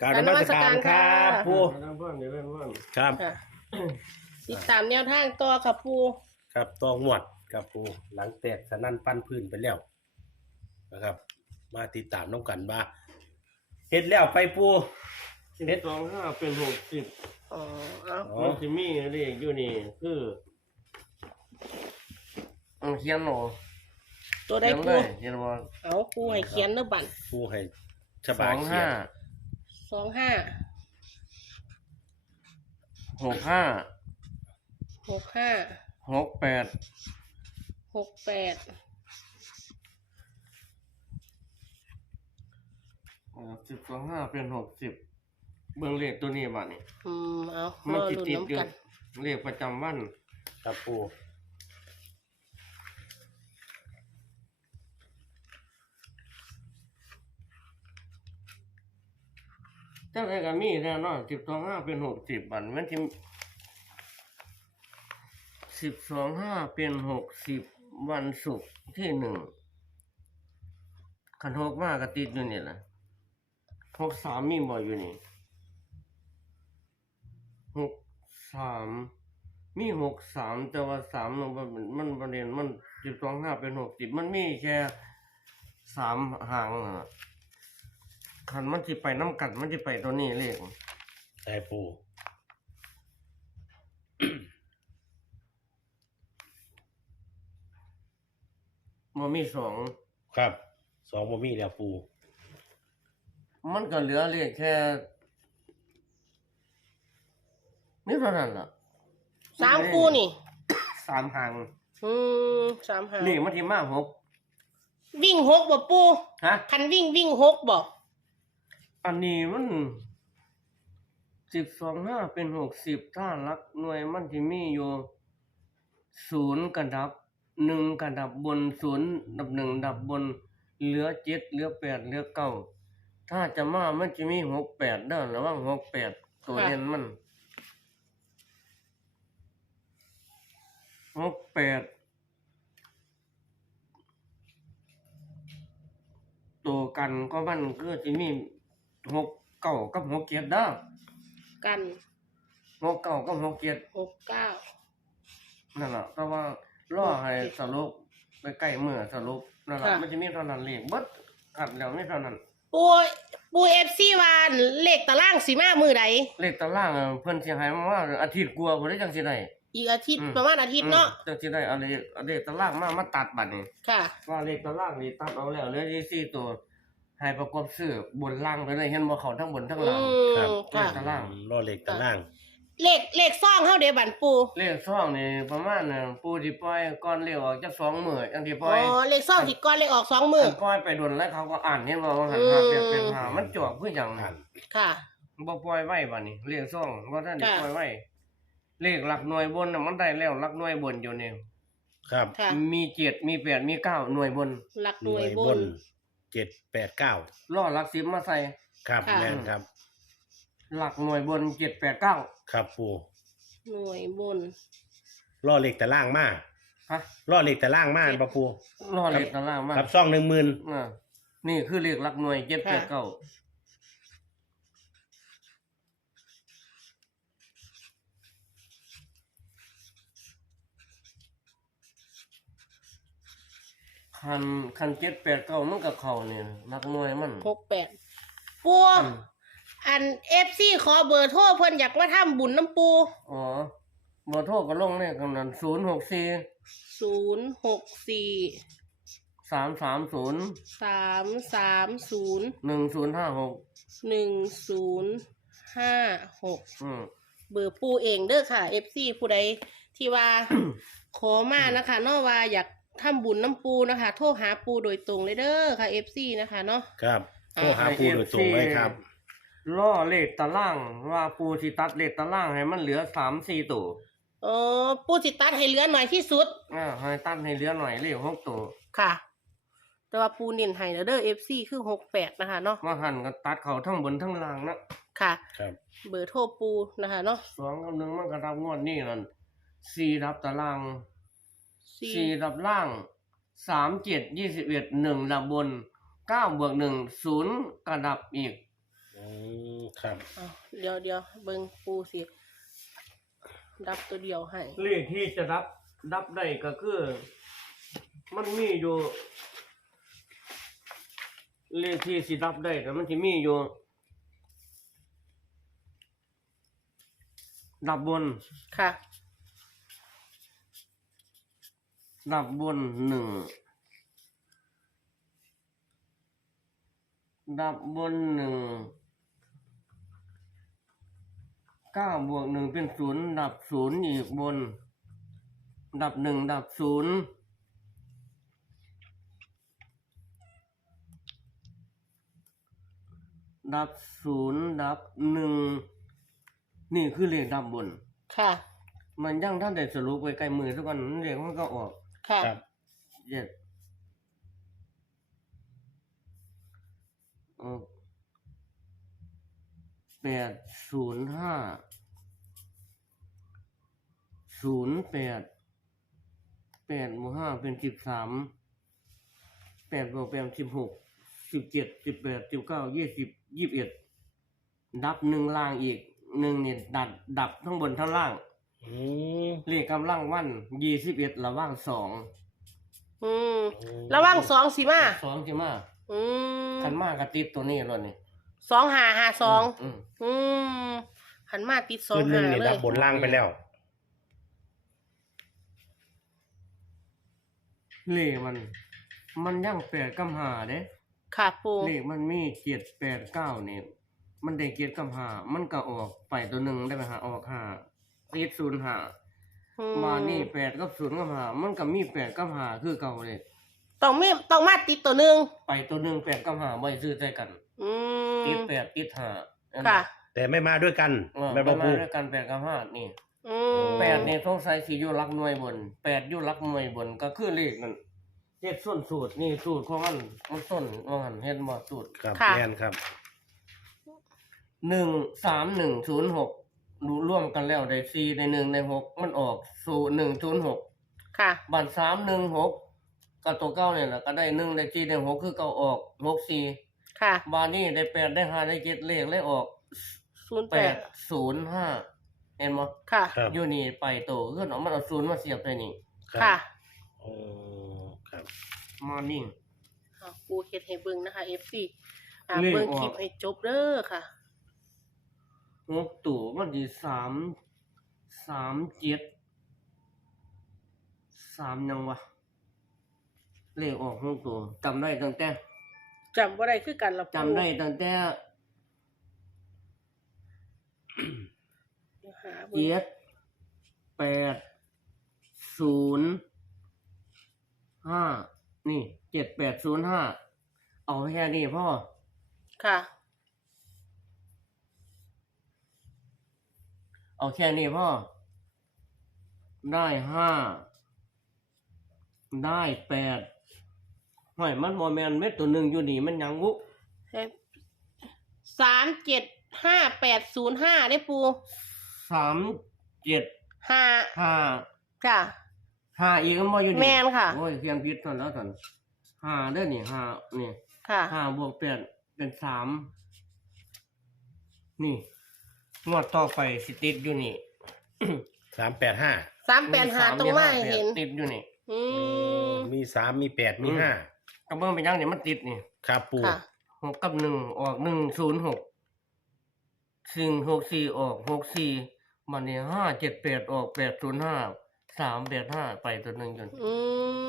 กรารนมัสการครับค่ะปูทั้งเพื่อนเดี๋ยวเพื่อนเพื่อนครับ ค่ะติดตามแนวทางต่อค่ะปูครับตองวดครับปูหลังแตกสนั่นปั้นพื้นไปแล้วนะครับ มาติดตามน้องกันมาเฮ็ดแล้วไปปู สิบสองห้าเป็นหกสิบอ๋อเอาอ๋อ มันจะมีเลขอยู่นี่ คือเอาเขียนหนูตัวได้เขียนปูเลยเขียนว่าเอาปูให้เขียนเด้อบันปูให้ฉสบาองเขียห้าน สองห้าหกห้าหกห้าหกแปดหกแปดสิบสองห้าเป็นหกสิบเบื้องเลขตัวนี้บ้านี่อืมเอามัรนอติดลุ้นติดน้ำอยู่กัน เลขประจำวันครับปู จ้าไอ้ก็มีแน่นอนสิบสองห้าเป็นหกสิบบันมันจะสิบสองห้าเป็นหกสิบวันศุกร์ที่หนึ่งคันหกมากก็ติดอยู่นี่แหละหกสามมีบ่อยู่นี่หกสามมีหกสามแต่ว่าสามมันมันประเด็นมันสิบสองห้าเป็นหกสิบมันมีแค่สามหางอะ คันมันจะไปน้ำกัดมันจะไปตัวนี้เลขใช่ปูมันมีสองครับสองบ่มีแล้วปูมันก็เหลือเลขแค่นี่เท่านั้นล่ะสามปูนี่ สามหางอืมสามห้าเลขมันที่มาหกวิ่งหกบ่ปูฮะคันวิ่งวิ่งหกบ่ อันนี้มันสิบสองห้าเป็นหกสิบถ้ารักหน่วยมันที่มีอยู่ศูนย์กระดับหนึ่งกระดับบนศูนย์ดับหนึ่งดับบน เหลือเจ็ดเหลือแปดเหลือเก้าถ้าจะมามันจะมีหกแปดเด้อระวังหกแปดตัวเด่นมันหกแปดตัวกันก็มันก็จะมี หกเก้ากับหกเจ็ดเด้อกันหกเก้ากับหกเจ็ดหกเก้านั่นแหละแต่ว่าล่อให้สรุปไปใกล้เมื่อสรุปนั่นแหละค่ะ มันจะมีเท่านั้นเลขเบิดอัดแล้วไม่เท่านั้น ปูปูเอฟซีวานเลขตารางสีมามือใดเลขตารางอะเพิ่นสิให้มาว่าอาทิตย์กลัวาบ่ได้จังสิได้ อีกอาทิตย์อืม ประมาณอาทิตย์เนาะอืมจังสิได้เอาเลขเอาเลขตารางมามาตัดบัดนี้ค่ะ ว่าเลขตารางนี่ตัดเอาแล้วเหลืออยู่4ตัว ให้ประกอบซื้อบนล่างไปเลยเห็นบ่เข้าทั้งบนทั้งอืล่างครับมค่ะ ตารางอืมรอเลขตาราง เลขเลขซ่องเฮาเดบันปูเลขช่องนี่ประมาณน่ะปู่สิปล่อยก่อนเลขออกจักสองมื้อจังสิปอ๋ล่อยอเลขซ่องที่ก้อนเลขออกสองมือคันปล่อยไปโดนแล้วเขาก็อ่านเห็นบ่ว่าหันอืมหาเปลี่ยนเป็นหามันจวบคือหยังอ่านั่นนค่ะ บ่ปล่อยไว้บัดนี้เลขซ่องบ่ทันได้ค่ะ ปล่อยไว้เลขหลักหน่วยบนน่ะมันได้แล้วหลักหน่วยบนอยู่นี่ครับ ค่ะ มีเจ็ดมีแปดมีเก้าหน่วยบน หลักหหน่น่ววยยบบนน เจ็ดแปดเก้าล่อหลักสิบมาใส่ ครับค่ะ แม่นครับ หลักหน่วยบนเจ็ดแปดเก้าครับปูหน่วยบนรอเลขตารางมาฮะรอเลขตารางมาปะปูล่อเลขตารางมาครับซ่องหนึ่งหมื่นอ่านี่คือเลขหลักหน่วยเจ็ดแปดเก้า คันคันเจ็ดแปดเก้ามันกับเขาเนี่ยหลักหน่วยมันหกแปดปูอืมอันเอฟซีขอเบอร์โทรเพิ่นอยากมาทำบุญน้ำปูอ๋อเบอร์โทรก็ลงในกำนันศูนย์หกสี่ศูนย์หกสี่สามสามศูนย์สามสามศูนย์หนึ่งศูนย์ห้าหกหนึ่งศูนย์ห้าหก อืม เบอร์ปูเองเด้อค่ะเอฟซีผู้ใดที่ว่า ขอมานะคะเนาะว่าอยาก ทำบุญน้ำปูนะคะ โทรหาปูโดยตรงเลยเด้อค่ะเอฟซีนะคะเนาะ ครับโทรหาปูโดยตรงเลยครับ ล่อเลขตารางว่าปูที่ตัดเลขตารางให้มันเหลือสามสี่ตัวอ๋อปูสิตัดให้เหลือหน่อยที่สุดอ่าให้ตัดให้เหลือหน่อยเลขหกตัวค่ะ แต่ว่าปูเน้นให้แล้วเด้อเอฟซีคือหกแปดนะคะเนาะว่าหันก็ตัดเขาทั้งบนทั้งล่างนะค่ะ ครับ เบอร์โทรปูนะคะเนาะสองกับหนึ่งมันก็รับงวดนี่นั่นสี่รับตาราง สี่สี่รับล่างสามเจ็ดยี่สิบเอ็ดหนึ่งรับบนเก้าบวกหนึ่งศูนย์กระดับอีก อืมครับเอาเดี๋ยวเดี๋ยวเบิ่งปูสิดับตัวเดียวให้เลขที่จะรับรับได้ก็คือ มันมีอยู่ เลขที่สิรับได้แต่มันจะมีอยู่ ดับบนค่ะ ดับบนหนึ่ง ดับบนหนึ่ง เก้าบวกหนึ่งเป็นศูนย์ดับศูนย์อีกบน ดับหนึ่งดับศูนย์ดับศูนย์ดับหนึ่งนี่คือเลขดับบน ค่ะ มันยังท่านได้สรุปไว้ใกล้มือสักวันเลขมันก็ออก ค่ะ ครับ เจ็ดออกแปดศูนย์ห้าศูนย์แปดแปดบวกห้าเป็นสิบสามแปดบวกแปดสิบหกสิบเจ็ดสิบแปดสิบเก้ายี่สิบยี่สิบเอ็ดดับหนึ่งล่างอีกหนึ่งเนี่ยดับดับทั้งบนทั้งล่าง อืมเลขกำลังวันยี่สิบเอ็ดระว่างสองอืมระวังสองสิมาสองใช่ไหมอืมขันมากกระติดตัวนี้แล้วนี่สองหาหาสองอืมอืมหันมาติดสองคืนหนึ่หางนี่เลดัยบบนล่างไปแล้ว เลขมัน มันยังแปดกำหาเด้ค่ะปูเลขมันมีเจ็ดแปดเก้านี่มันได้เจ็ดกำหามันก็ออกไปตัวหนึ่งได้ไหมฮะออกหา ติดศูนย์หาอืมมานี่แปดกับศูนย์กำหามันก็มีแปดกำหาคือเก่าเลยต้องมีต้องมาติดตัวหนึ่งไปตัวหนึ่งแปดกำหาไว้ซื้อใจกันอืมติดแปดติดหาค่ะ แต่ไม่มาด้วยกันเออแม่นมับ่นมาปูด้วยกันแปดกำหานี่อืมแปดนี่สงสัยสิอยู่หลักหน่วยบนแปดอยู่หลักหน่วยบนก็คือเลขนั่นเฮ็ดส้นสูตรนี่สูตรของมันมันส้นว่าหันเฮ็ดบ่สูตรครับค่ะแม่นครับหนึ่งสามหนึ่งศูนย์หก ดูร่วมกันแล้วได้สี่ในหนึ่งในหกมันออกศูนย์หนึ่งศูนย์หกค่ะ บัตรสามหนึ่งหกก็ตัวเก้าเนี่ยแหละก็ได้หนึ่งได้สี่ได้หกคือเก้าออกหกสี่ค่ะบานี่ได้แปดได้ห้าได้เจ็ดเลขเลยออกศูนย์แปแปดดศูนย์ห้าเห็นมั้ค่ะ ครับ อยู่นี่ไปโตขึ้นเอามันเอาศูนย์มาเสียบเลยนี่ รับค่ะโอ้ครับมานิ่ง เอาปูเฮ็ดให้เบิ่งนะคะ FC อ่าเลขเบิ่งออกคลิปให้จบเด้อค่ะ หกตู่มันดีสามสามเจ็ดสามยังวะเลขออกหกตู่จำได้ตั้งแต่จำบ่ได้คือกันละปูจำได้ตั้งแต่เดี๋ยวหาเบิ่งเจ็ดแปดศูนย์ห้านี่เจ็ดแปดศูนย์ห้าเอาแค่นี้พ่อค่ะ เอาแค่นี้พ่อ ได้ห้า ได้แปดห้อยมันบอแมนเม็ดตัวหนึ่งอยู่นี่มันหยังวุสามเจ็ดห้าแปดศูนย์ห้าได้ปูสามเจ็ดห้าห้าจ้ะห้าอีกมันบ่อยู่นี่แม่นค่ะ โอ้ยเขียนผิดตอนแล้วตอนห้าเด้อนี่ห้านี่ค่ะห้าบวกแปดเป็นสามนี่ งวดต่อไปสิติดอยู่นี่สามแปดห้าสามแปดหาตรงมาให้เห็น ติดอยู่นี่ อืมมีสามมีแปดมีอืม ห้ากระเบื้องเป็นยังเนี่ยมันติดนี่ครับปูค่ะ หกกับหนึ่งออกหนึ่งศูนย์หกสิ่งหกสี่ออกหกสี่มันนี่ห้าเจ็ดแปดออกแปดศูนย์ห้าสามแปดห้าไปตัวหนึ่งจนอื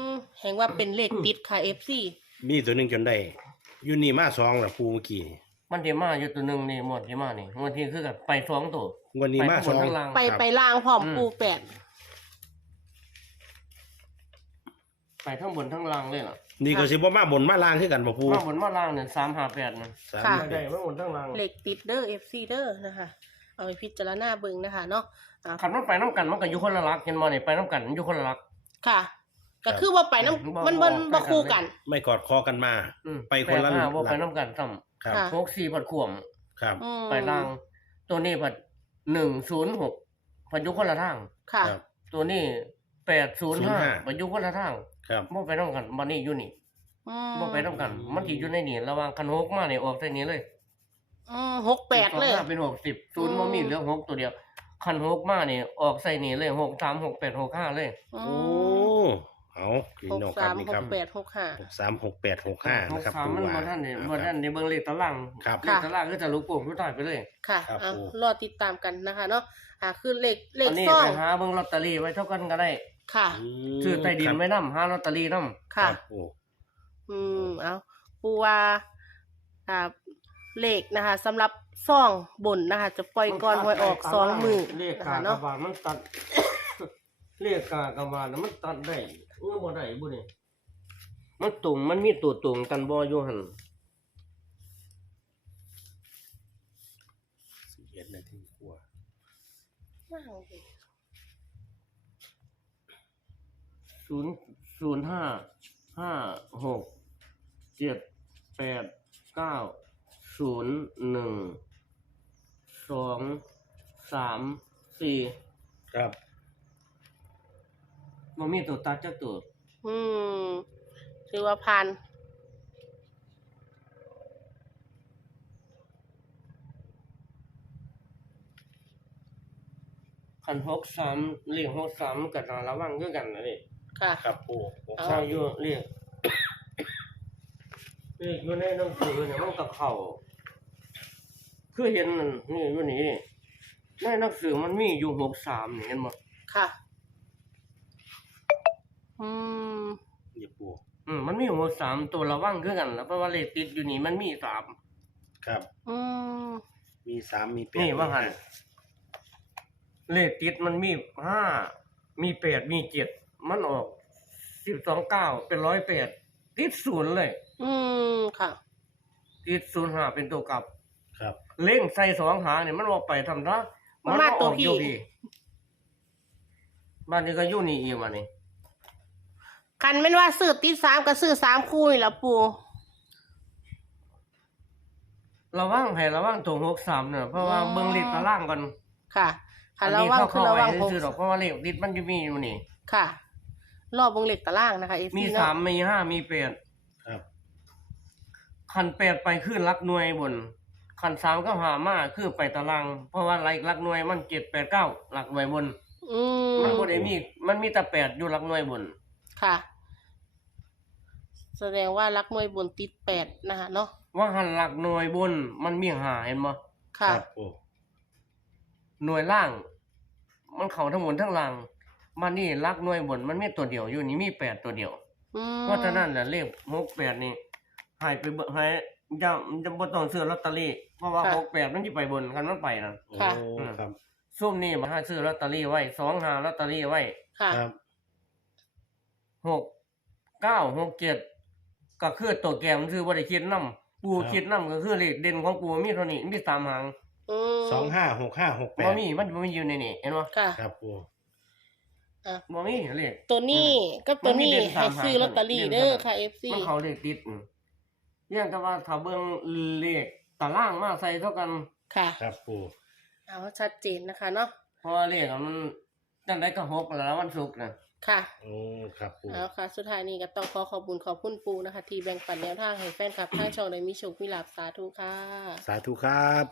มแห่งว่าเป็นเลขติดค่ะ FC มีตัวหนึ่งจนได้อยูนี่มาสองละปูเมื่อกี้ มันที่มาอยู่ตัวหนึ่งนี่หมดที่มานี่งวดที่คือกับไปสองตัววันนี้มาไปสข้างบนองข้างล่าง ไปครับ ไปล่างพร้อมอืม ปูแปดไปทั้งบนทั้งล่างเลยล่ะนี่ก็สิบ่มาบนมาล่างคือกันบ่ปูมาบนมาล่างเนี่ยสามหาแปดนะสามค่ะแปได้ดมาบนทั้งล่างเลขติดเด้อ FC เด้อนะคะ เอาไปพิจารณาเบิ่งนะคะเนาะอ่าขันมันไปน้ำกันมันก็อยู่คนละลักเห็นบ่นี่ไปน้ำกันอยู่คนละลัก ค่ะ ก็คือว่าไปน้บ่ำมันบ่มันไปบ่กันคู่กัน ไม่กอดคอกันมา อืมไปคนละแปดห้าหลับ่กไปน้ำกันซ้ ครับ ค่ะำหกสี่ผัดขวมครับ อืมไปล่าง ตัวนี้ผัดหนึ่งศูนย์หกผัดอยู่คนละทาง ค่ะ ครับ ตัวนี้แปดศูนย์ห้า05ผัดอยู่คนละทางครับ บ่ไปน้ำกันบันนี้อยู่นี่อืมบ่ไปน้ำกัน มันที่อยู่ในนี่ระหว่างคันหกมาเนี่ยออกใส่นี้เลยออืมหกแปดเลยสิบสองห้าเป็นหกสิบศูนย์อืม บ่มีเหลือหกตัวเดียวคันหกมานี่ออกใส่นี่เลยหกสามหกแปดหกห้าเลยอืโอ้ม เอาพี่หกน้องคสารับมนี่หครักบแปดหกห้า หกสามหกแปดหกห้าหนะกครับสามปูมันว่าบ่ท่านนี่อ่าบ่ท่านนี่เบิ่งเลขตารางครับ เลขตารางก็จะลูกโป่งทุกท่ายไปเลยค่ะครับเอาผม รอติดตามกันนะคะเนาะอ่าคือเลขเลอัขนนี้ซ่องไปหาเบิ่งลอตเตอรี่ไว้เท่ากันก็ได้ค่ะ มซื้อใต้ดินครับไว้นํหาลอตเตอรี่นํคค่ะ รับปูอืมเอาปูว่าอ่าเลขนะคะสำหรับซ่องบนนะคะ จะปล่อยก่อนหวยออกสองมือเลขนะกาคะกเนาะ บาทมันตัด เลขกากบาทน่ะมันตัดได้ เออบ่ได้บ่นี่มันตรงมันมีตัวตรงกันบ่อยู่หั่นสี่เอ็ดนาทีกว่าศูนย์ศูนย์ห้าห้าหกเจ็ดแปดเก้าศูนย์หนึ่งสองสามสี่ครับ มันมีตัวตัดจักตัวอืมถือว่าผ่านคันหกสามเรียกหกสามกับนาระวังคือกันนะนี่ค่ะ ครับปูหกเอาใช่อยู่เรียกเรียกอยู่ในหนังสือเนี่ยมันกับเขาคือเห็นนั่นนี่อยู่นี่ในหนังสือมันมีอยู่หกสามนี่เห็นบ่ค่ะ อืมนี่ปูอืมมันมีหกสามตัวระวังคือกันแล้วเพราะว่าเลขติดอยู่นี่มันมีสามครับ อืม มีสามมีแปดนี่ว่าหันมีห้เลขติดมันมีห้ามีแปดมีเจ็ดมันออกสิบสองเก้าเป็นร้อยแปดติดศูนย์เลย อืม ค่ะ ติดศูนย์หาเป็นตัวกลับ ครับ เล่งใส่สองหางเนี่ยมันออกไปทำนะมันมาตัวพี่อยู่บ้านนี้ก็อยู่นี่อีกวันนี้ คันแม่นว่าซื้อติดสามก็ซื้อสามคู่นี่แหละปูระวังให้ระวังตัวหกสามเนี่ยเพราะว่าอ๋อเบิ่งเลขตารางก่อนค่ะค่ะอันระนี้วังเข้าคือเข้าระไว้วังหกซื้อๆดอกเพราะว่าเลขติดมันจะมีอยู่นี่ ค่ะ รอบวงเหล็กตารางนะคะเอฟมีซีสาเนาะมมีห้ามีแปดครับคันแปดไปขึ้นรักหน่วยบนคันสามก็หามาคือไปตาราง เพราะว่าไรรักหน่วยมันเจ็ดแปดเก้าหลักหน่วยบนอืมมันบ่ได้มีมันมีแต่แปดอยู่หลักหน่วยบน ค่ะ แสดงว่ารักมวยบนติดแปดนะคะเนาะ ว่าหันหลักหน่วยบนมันมีหาเห็นบ่ค่ะครับปูหน่วยล่าง มันเข้าทั้งบนทั้งล่างมันนี่หลักหน่วยบนมันมีตัวเดียวอยู่นี่มีแปดตัวเดียว อืมเพราะฉะนั้นน่ะเลขหกแปดนี่ใหายไปเบิ่งให้จะจะบ่ต้องซื้อลอตเตอรี่เพราะว่าหกแปดมันสิไปบนคันมันไปนั่นโอ้ครับ ซุ่มนี่มาหาซื้อลอตเตอรี่ไว้สองหาลอตเตอรี่ไว้ ค่ะ ครับ หกเก้าหกเจ็ดก็คือตัวแกมนซื้อบ่ได้คิดนํปูคิดนํก็คือเลขเด่นของปูมีเท่านี้มีสามหางอืมสองห้าหกห้าหกแปบ่ดมีมันบ่มีอยู่ในนี่เห็นบ่ค่ะครับปูอะบ่มีเลขตัวนี้กับตัวนี้มันมีเด่นให้สามหางซื้อลอตเตอรี่เด่นเด้อขนาดค่ะเอฟซีมันเขาเลขติดอืมอย่างแต่ว่าถ้าเบิ่งเลขตารางมาใส่เท่ากันค่ะ ครับปูเอาชัดเจนนะคะเนาะเพราะว่าเลขอะมันจังได๋ก็หกแล้ววันศุกร์น่ะ ค่ะโอ้ครับปูเอาค่ะ สุดท้ายนี้ก็ต้องขอขอบคุณขอบคุณปูนะคะ ที่แบ่งปันแนวทางให้แฟนคลับทางช่องได้มีโชคมีลาภสาธุค่ะ สาธุครับ